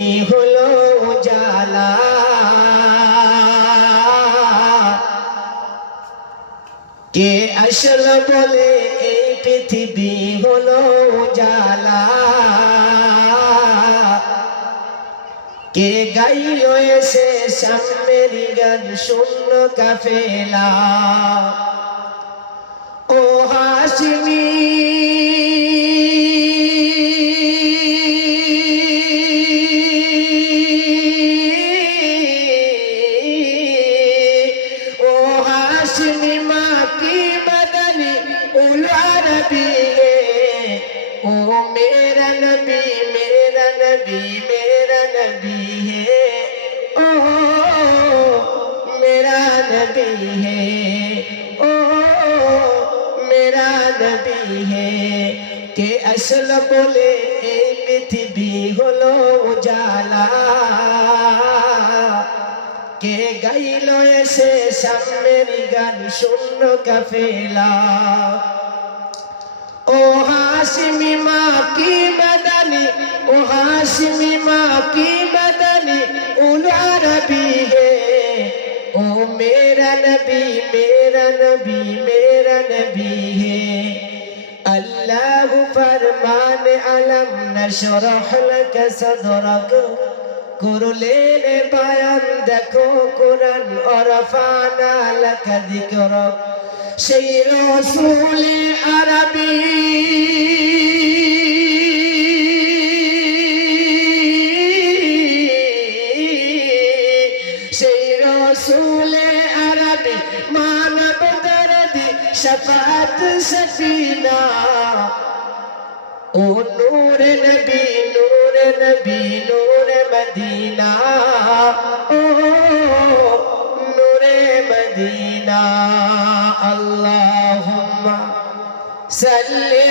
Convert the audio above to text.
হলো উজালা? কে আসল বলে এই পৃথিবী হলো উজালা? কে গাইল এসে সামের গান শূন্য কাফেলা? وہ میرا نبی میرا نبی میرا نبی ہے۔ او میرا نبی ہے۔ او میرا نبی ہے۔ کہ اصل بولے مت بھی ہو لو جالا۔ کہ گئی لو ایسے سب میری گن سن فیلا اوہاں হাসিমি মা কি মদনী ও হাসিমি মা কি মদনী উলা নবী হে। ও মেরা নবী মেরা নবী মেরা নবী হে। আল্লাহ ফরমান আলম, নশরহ লক সদরক। করলেন বায়ান, দেখো কোরআন অরফানা লক যিকরক। সেই রসুল শফাত সফিনা ও নূর নবী নূর নবী নূর মদিনা। ও নূরে মদিনা। আল্লাহুম্মা সাল্লি